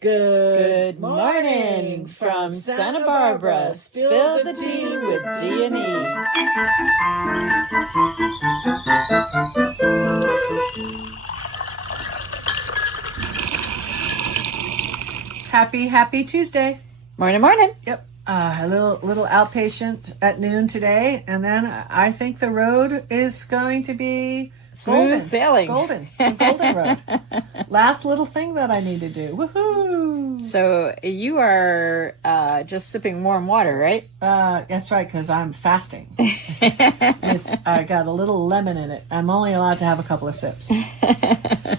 Good morning from Santa Barbara. Spill the tea with D&E. Happy Tuesday. Morning. Yep. A little outpatient at noon today, and then I think the road is going to be Smooth sailing. Golden road. Last little thing that I need to do. Woohoo! So you are just sipping warm water, right? That's right, because I'm fasting. I got a little lemon in it. I'm only allowed to have a couple of sips.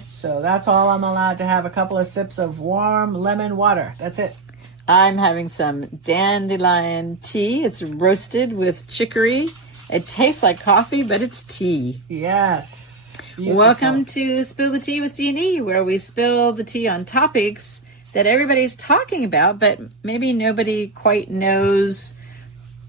So that's all I'm allowed to have, a couple of sips of warm lemon water. That's it. I'm having some dandelion tea. It's roasted with chicory. It tastes like coffee, but it's tea. Yes. Beautiful. Welcome to Spill the Tea with D&E, where we spill the tea on topics that everybody's talking about, but maybe nobody quite knows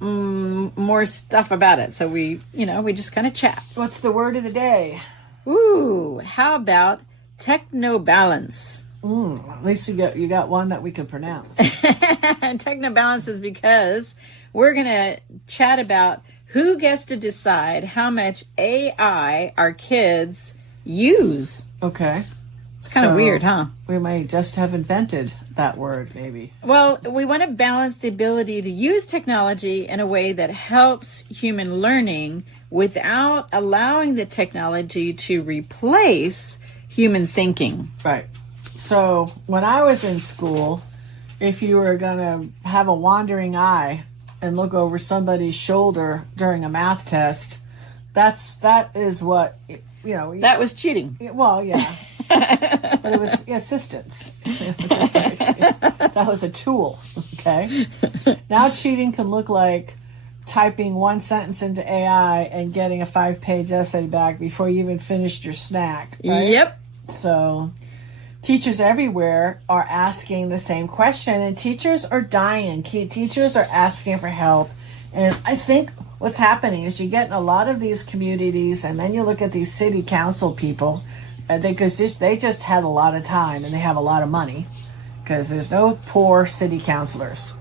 more stuff about it. So we just kind of chat. What's the word of the day? Ooh, how about Technobalance? At least you got one that we can pronounce. Technobalance is because we're going to chat about who gets to decide how much AI our kids use. Okay. It's kind of weird, huh? We may just have invented that word, maybe. Well, we want to balance the ability to use technology in a way that helps human learning without allowing the technology to replace human thinking. Right. So when I was in school, if you were going to have a wandering eye and look over somebody's shoulder during a math test, that is what, That was cheating. Well, yeah. But it was assistance. Just like, that was a tool, okay? Now cheating can look like typing one sentence into AI and getting a 5-page essay back before you even finished your snack, right? Yep. So teachers everywhere are asking the same question, and teachers are dying. Teachers are asking for help. And I think what's happening is you get in a lot of these communities, and then you look at these city council people, they just had a lot of time and they have a lot of money because there's no poor city councilors.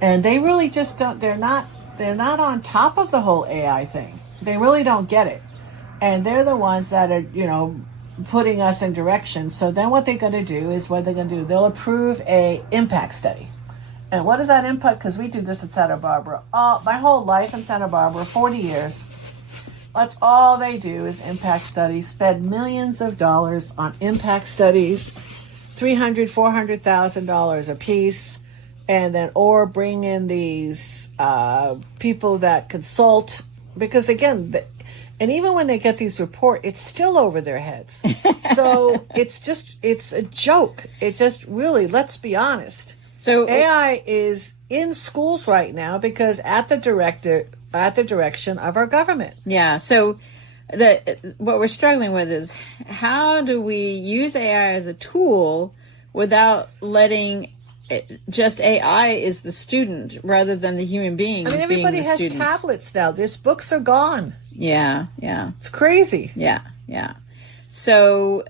And they really just don't, they're not on top of the whole AI thing. They really don't get it. And they're the ones that are, putting us in direction. So then what they're going to do is they'll approve a impact study. And what is that impact? Because we do this in Santa Barbara. My whole life in Santa Barbara, 40 years, that's all they do is impact studies, spend millions of dollars on impact studies, $300,000, $400,000 a piece, and then or bring in these people that consult, because again, and even when they get these reports, it's still over their heads. So it's a joke. It just really, let's be honest. So AI is in schools right now because at the direction of our government. Yeah. So what we're struggling with is how do we use AI as a tool without letting just AI is the student rather than the human being. I mean, everybody has student. Tablets now. These books are gone. Yeah. It's crazy. Yeah. So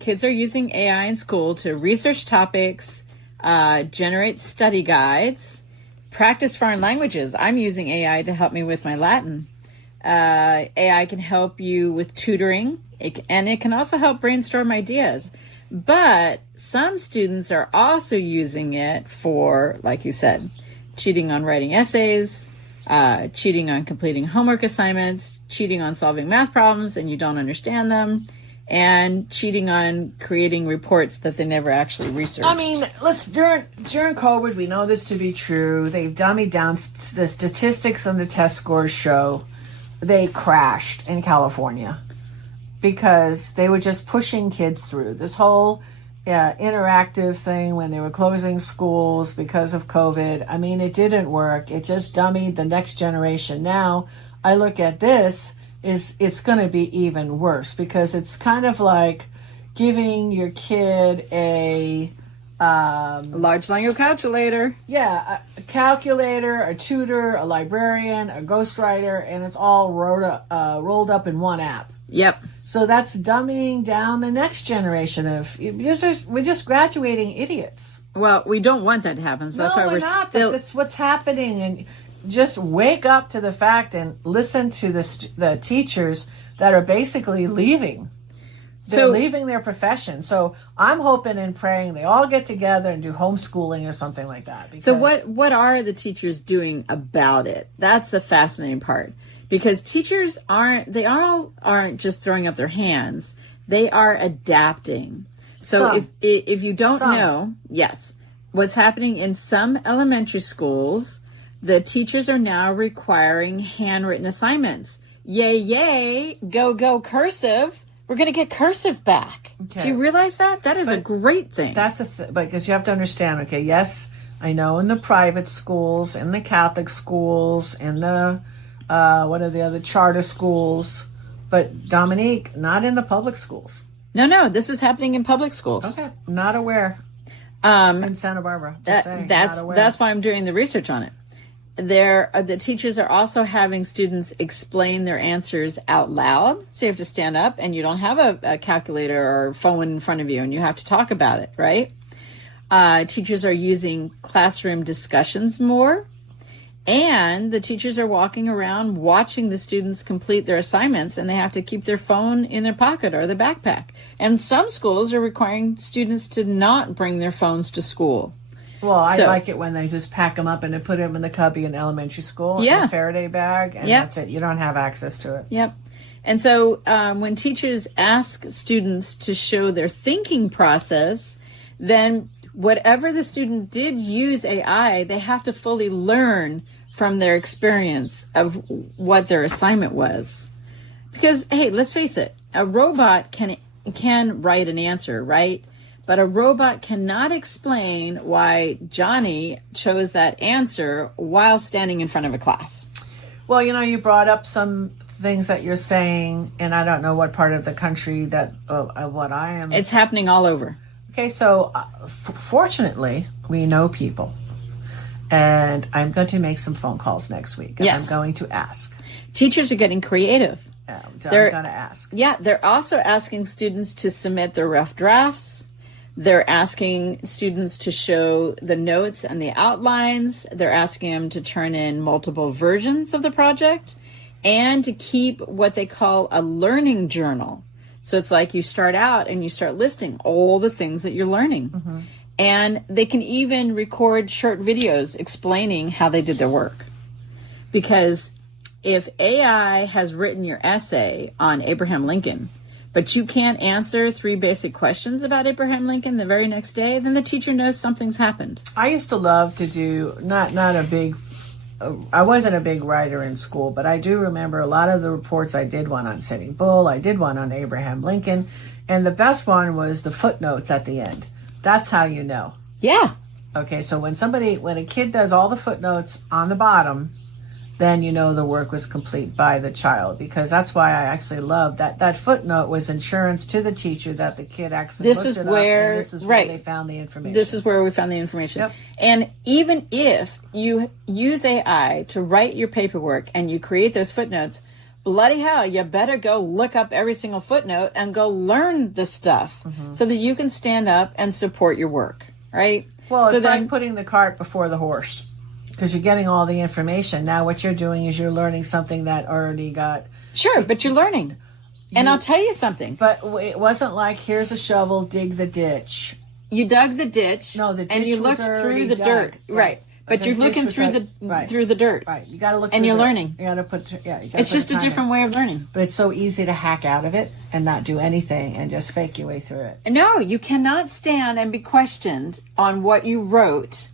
kids are using AI in school to research topics, generate study guides, practice foreign languages. I'm using AI to help me with my Latin. AI can help you with tutoring, and it can also help brainstorm ideas. But some students are also using it for, like you said, cheating on writing essays, cheating on completing homework assignments, cheating on solving math problems and you don't understand them, and cheating on creating reports that they never actually researched. I mean, during COVID, we know this to be true. They've dummied down the statistics and the test scores show they crashed in California because they were just pushing kids through this whole interactive thing when they were closing schools because of COVID. I mean, it didn't work. It just dummied the next generation. Now I look at this, it's going to be even worse because it's kind of like giving your kid a large language calculator. Yeah, a calculator, a tutor, a librarian, a ghostwriter, and it's all rolled up in one app. Yep. So that's dumbing down the next generation of we're just graduating idiots. Well, we don't want that to happen. So that's why we're not. still. But that's what's happening, and just wake up to the fact and listen to the teachers that are basically leaving. They're leaving their profession. So I'm hoping and praying they all get together and do homeschooling or something like that. So what are the teachers doing about it? That's the fascinating part. Because teachers aren't just throwing up their hands. They are adapting. So if you don't know, yes, what's happening in some elementary schools, the teachers are now requiring handwritten assignments. Yay, yay, go, cursive. We're going to get cursive back. Okay. Do you realize that? That is a great thing. That's because you have to understand, okay, yes, I know in the private schools, in the Catholic schools, in the what are the other charter schools? But Dominique, not in the public schools. No, this is happening in public schools. Okay, not aware. In Santa Barbara. That's why I'm doing the research on it. The teachers are also having students explain their answers out loud. So you have to stand up, and you don't have a calculator or phone in front of you, and you have to talk about it, right? Teachers are using classroom discussions more. And the teachers are walking around watching the students complete their assignments, and they have to keep their phone in their pocket or their backpack. And some schools are requiring students to not bring their phones to school. Well, I like it when they just pack them up and they put them in the cubby in elementary school, in a Faraday bag, and that's it. You don't have access to it. Yep. And so when teachers ask students to show their thinking process, then whatever the student did use AI, they have to fully learn from their experience of what their assignment was. Because, hey, let's face it, a robot can write an answer, right? But a robot cannot explain why Johnny chose that answer while standing in front of a class. Well, you brought up some things that you're saying, and I don't know what part of the country that what I am. It's happening all over. Okay, so fortunately, we know people. And I'm going to make some phone calls next week. And I'm going to ask. Teachers are getting creative. I'm going to ask. Yeah, they're also asking students to submit their rough drafts. They're asking students to show the notes and the outlines. They're asking them to turn in multiple versions of the project and to keep what they call a learning journal. So it's like you start out and you start listing all the things that you're learning. Mm-hmm. And they can even record short videos explaining how they did their work. Because if AI has written your essay on Abraham Lincoln, but you can't answer 3 basic questions about Abraham Lincoln the very next day, then the teacher knows something's happened. I used to love to do, I wasn't a big writer in school, but I do remember a lot of the reports. I did one on Sitting Bull. I did one on Abraham Lincoln. And the best one was the footnotes at the end. That's how you know. Yeah. Okay, so when a kid does all the footnotes on the bottom, then you know the work was complete by the child, because that's why I actually love that footnote was insurance to the teacher that the kid actually looked it up, and this is where they found the information. This is where we found the information. Yep. And even if you use AI to write your paperwork and you create those footnotes, bloody hell, you better go look up every single footnote and go learn the stuff so that you can stand up and support your work, right? Well, it's like putting the cart before the horse, because you're getting all the information. Now what you're doing is you're learning something that already got... Sure, but you're learning. And I'll tell you something. But it wasn't like, here's a shovel, dig the ditch. You dug the ditch, no, the ditch and you looked through the dug. dirt. Right. But you're looking through the dirt. Right. You got to look and through you're the, learning. You got to put it's just a different way of learning. But it's so easy to hack out of it and not do anything and just fake your way through it. No, you cannot stand and be questioned on what you wrote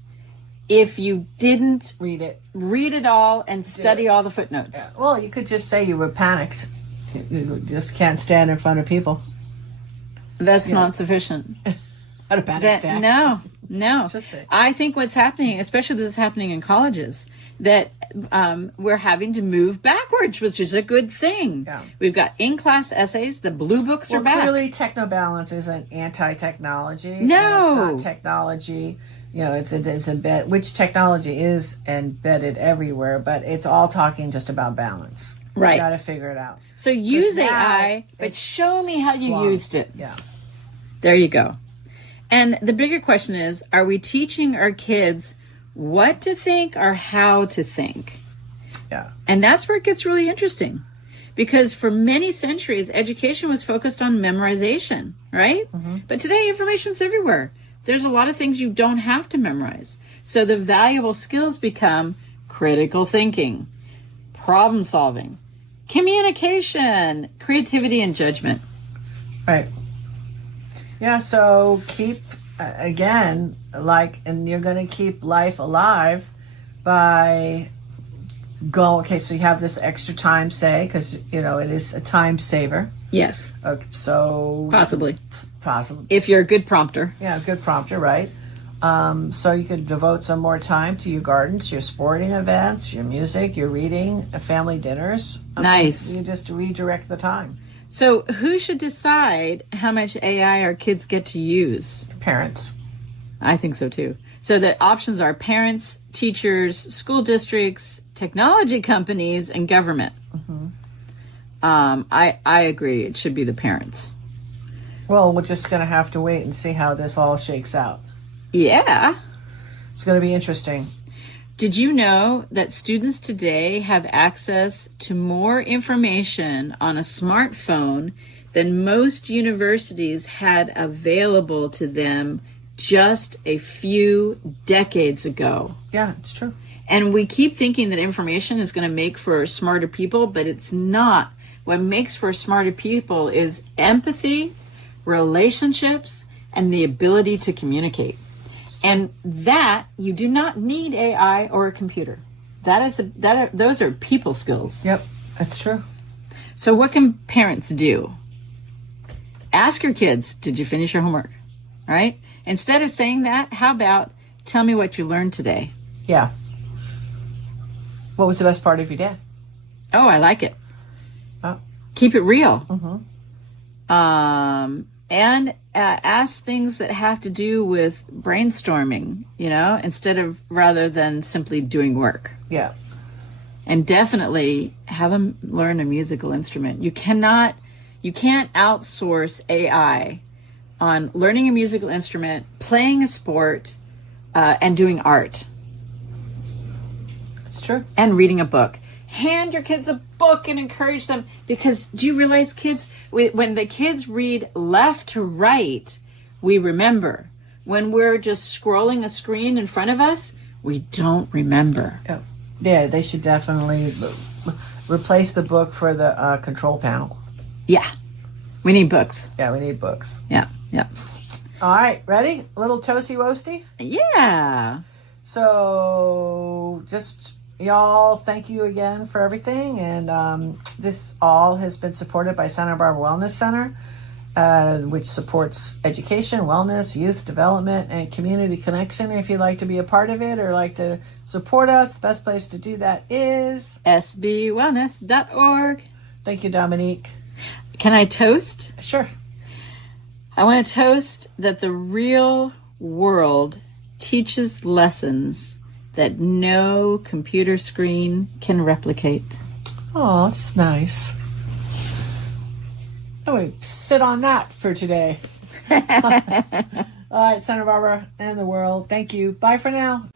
if you didn't read it all and study all the footnotes. Yeah. Well, you could just say you were panicked. You just can't stand in front of people. That's not sufficient. Not a panic attack. No. I think what's happening, especially this is happening in colleges, that we're having to move backwards, which is a good thing. Yeah. We've got in-class essays. The blue books are back. Clearly, Technobalance isn't anti-technology. No. It's not technology. It's embedded, which technology is embedded everywhere, but it's all talking just about balance. Right. You got to figure it out. So use now AI, but it's show me how you flawed. used it. Yeah. There you go. And the bigger question is, are we teaching our kids what to think or how to think? Yeah. And that's where it gets really interesting. Because for many centuries, education was focused on memorization, right? Mm-hmm. But today, information's everywhere. There's a lot of things you don't have to memorize. So the valuable skills become critical thinking, problem solving, communication, creativity, and judgment. Right. Yeah, so keep, again, and you're going to keep life alive by okay, so you have this extra time, say, because, it is a time saver. Yes. Okay, so. Possibly. Possibly. If you're a good prompter. Yeah, good prompter, right? So you could devote some more time to your gardens, your sporting events, your music, your reading, family dinners. Nice. You just redirect the time. So who should decide how much AI our kids get to use? Parents. I think so too. So the options are parents, teachers, school districts, technology companies, and government. Mm-hmm. I agree. It should be the parents. Well, we're just going to have to wait and see how this all shakes out. Yeah. It's going to be interesting. Did you know that students today have access to more information on a smartphone than most universities had available to them just a few decades ago? Yeah, it's true. And we keep thinking that information is going to make for smarter people, but it's not. What makes for smarter people is empathy, relationships, and the ability to communicate. And that you do not need AI or a computer. Those are people skills. Yep, that's true. So what can parents do? Ask your kids, did you finish your homework? All right? Instead of saying that, how about tell me what you learned today? Yeah. What was the best part of your day? Oh, I like it. Oh. Keep it real. Mm-hmm. And ask things that have to do with brainstorming, rather than simply doing work. Yeah. And definitely have them learn a musical instrument. You can't outsource AI on learning a musical instrument, playing a sport, and doing art. It's true. And reading a book. Hand your kids a book and encourage them, because do you realize, kids, when the kids read left to right, we remember. When we're just scrolling a screen in front of us, we don't remember. Yeah, they should definitely replace the book for the control panel. Yeah, we need books. Yeah, we need books. Yeah. All right, ready? A little toasty woasty? Yeah. So just... y'all, thank you again for everything. And this all has been supported by Santa Barbara Wellness Center, which supports education, wellness, youth development, and community connection. If you'd like to be a part of it or like to support us, the best place to do that is sbwellness.org. Thank you, Dominique. Can I toast? Sure. I want to toast that the real world teaches lessons that no computer screen can replicate. Oh, that's nice. Oh, we sit on that for today. All right, Santa Barbara and the world. Thank you. Bye for now.